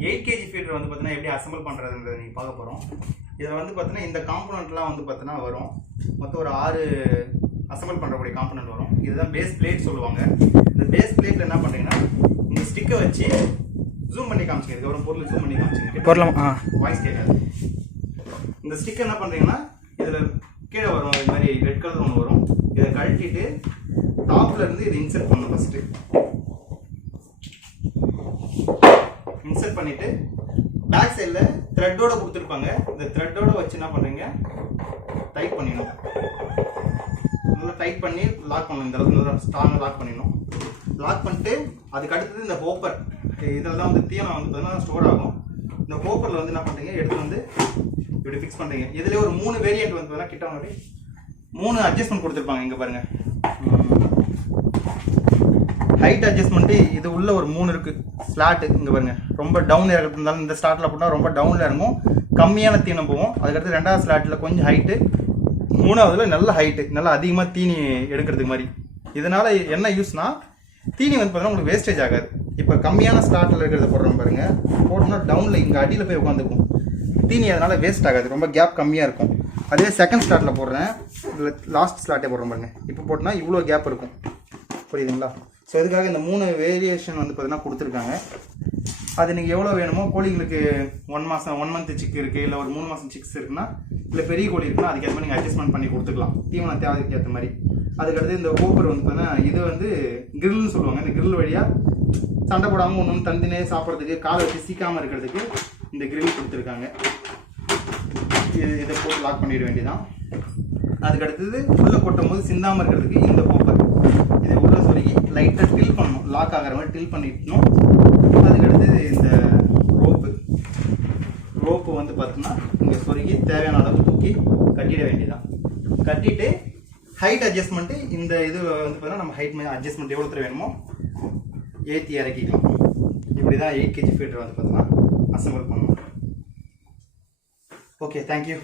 8 kg feeder வந்து பார்த்தீங்கன்னா எப்படி அசம்பிள் பண்ணுறதுன்றதை நீங்கள் பார்க்க போகிறோம். இதில் வந்து பார்த்தீங்கன்னா இந்த காம்பனண்ட்லாம் வந்து பார்த்தீங்கன்னா வரும். மொத்தம் ஒரு 6 அசம்பிள் பண்ணுறக்கூடிய காம்பனண்ட் வரும். இதுதான் பேஸ் பிளேட் சொல்லுவாங்க. இந்த பேஸ் பிளேட்டில் என்ன பண்ணுறீங்கன்னா இந்த ஸ்டிக்கை வச்சு ஜூம் பண்ணி காமிச்சிங்க. இதுக்கு ஒரு பொருள் ஜூம் பண்ணி காமிச்சிங்க. பொருள் வாய்ஸ் கேட்காது. இந்த ஸ்டிக்கை என்ன பண்ணுறீங்கன்னா இதில் கீழே வரும். இது மாதிரி ரெட் கலர் ஒன்று வரும். இதை கழட்டிட்டு டாப்ல இருந்து இதை இன்சர்ட் பண்ணணும். ஃபர்ஸ்ட் இன்சர்ட் பண்ணிட்டு பேக் சைடில் த்ரெட்டோட கொடுத்துருப்பாங்க. இந்த த்ரெட்டோட வச்சு என்ன பண்ணுறீங்க டைட் பண்ணிடணும். நல்லா டைட் பண்ணி லாக் பண்ணணும். இந்த அளவுக்கு நல்லா ஸ்ட்ராங்காக லாக் பண்ணிடணும். லாக் பண்ணிட்டு அதுக்கு அடுத்தது இந்த ஹோப்பர், இதில் தான் வந்து தீவனம் வந்து பார்த்தீங்கன்னா ஸ்டோர் ஆகும். இந்த ஹோப்பரில் வந்து என்ன பண்ணுறீங்க எடுத்து வந்து இப்படி ஃபிக்ஸ் பண்ணுறீங்க. இதுலேயே ஒரு 3 வேரியன்ட் வந்து பார்த்தீங்கன்னா கிட்ட மாதிரி 3 அட்ஜஸ்ட்மெண்ட் கொடுத்துருப்பாங்க. இங்கே பாருங்கள், ஹைட் அட்ஜஸ்ட்மெண்ட்டு இது உள்ள ஒரு 3 இருக்குது. ஸ்லாட்டு இங்கே பாருங்கள், ரொம்ப டவுன் இறக்கிறதுனால இந்த ஸ்லாட்டில் போட்டால் ரொம்ப டவுனில் இறங்கும், கம்மியான தீனம் போகும். அதுக்கடுத்து 2வது ஸ்லாட்டில் கொஞ்சம் ஹைட்டு, 3வதுல நல்ல ஹைட்டு, நல்லா அதிகமாக தீனி எடுக்கிறதுக்கு மாதிரி. இதனால் என்ன யூஸ்னா தீனி வந்து பார்த்தீங்கன்னா உங்களுக்கு வேஸ்டேஜ் ஆகாது. இப்போ கம்மியான ஸ்லாட்டில் இருக்கிறத போடுறோம் பாருங்கள், போட்டோம்னா டவுனில் இங்கே அடியில் போய் உட்காந்துக்கும். தீனி அதனால் வேஸ்ட் ஆகாது, ரொம்ப கேப் கம்மியாக இருக்கும். அதே செகண்ட் ஸ்லாட்டில் போடுறேன், இதில் லாஸ்ட் ஸ்லாட்டே போடுறோம் பாருங்கள். இப்போ போட்டோன்னா இவ்வளோ கேப் இருக்கும். புரியுதுங்களா? ஸோ இதுக்காக இந்த 3 வேரியேஷன் வந்து பார்த்தீங்கன்னா கொடுத்துருக்காங்க. அது நீங்கள் எவ்வளோ வேணுமோ, கோழிங்களுக்கு 1 மாதம் 1 மந்த் சிக்கு இருக்குது, இல்லை ஒரு 3 மாதம் சிக்ஸ் இருக்குன்னா, இல்லை பெரிய கோழி இருக்குன்னா அதுக்கேற்ற மாதிரி நீங்கள் அட்ஜஸ்ட்மெண்ட் பண்ணி கொடுத்துக்கலாம், தீவனம் தேவைக்கு ஏற்ற மாதிரி. அதுக்கடுத்து இந்த ஹோப்பர் வந்து பார்த்தீங்கன்னா இது வந்து கிரில்னு சொல்லுவாங்க. இந்த கிரில் வழியாக சண்டை போடாமல் ஒன்று தனித்தனியாக சாப்பிட்றதுக்கு, காலை வச்சு சீக்காமல் இருக்கிறதுக்கு இந்த கிரில் கொடுத்துருக்காங்க. இதை போட்டு லாக் பண்ணிட வேண்டியதான். அதுக்கடுத்தது உள்ளே கொட்டும் போது சிந்தாமல் இருக்கிறதுக்கு இந்த ஹோப்பர், இதை உள்ள சொல்லி லைட்டாக டில் பண்ணணும், லாக் ஆகிற மாதிரி டில் பண்ணிட்டணும். அதுக்கடுத்தது இந்த ரோப்பு வந்து பார்த்தோம்னா இங்கே சொருகி தேவையான அளவு தூக்கி கட்டிட வேண்டியதான். கட்டிட்டு ஹைட் அட்ஜஸ்ட்மெண்ட்டு இந்த இது வந்து பார்த்தீங்கன்னா நம்ம ஹைட் அட்ஜஸ்ட்மெண்ட் எவ்வளோ தூரம் வேணுமோ ஏற்றி இறக்கிக்கலாம். இப்படி தான் 8 kg ஃபீடர் வந்து பார்த்தோம்னா அசம்பிள் பண்ணணும். Okay, thank you.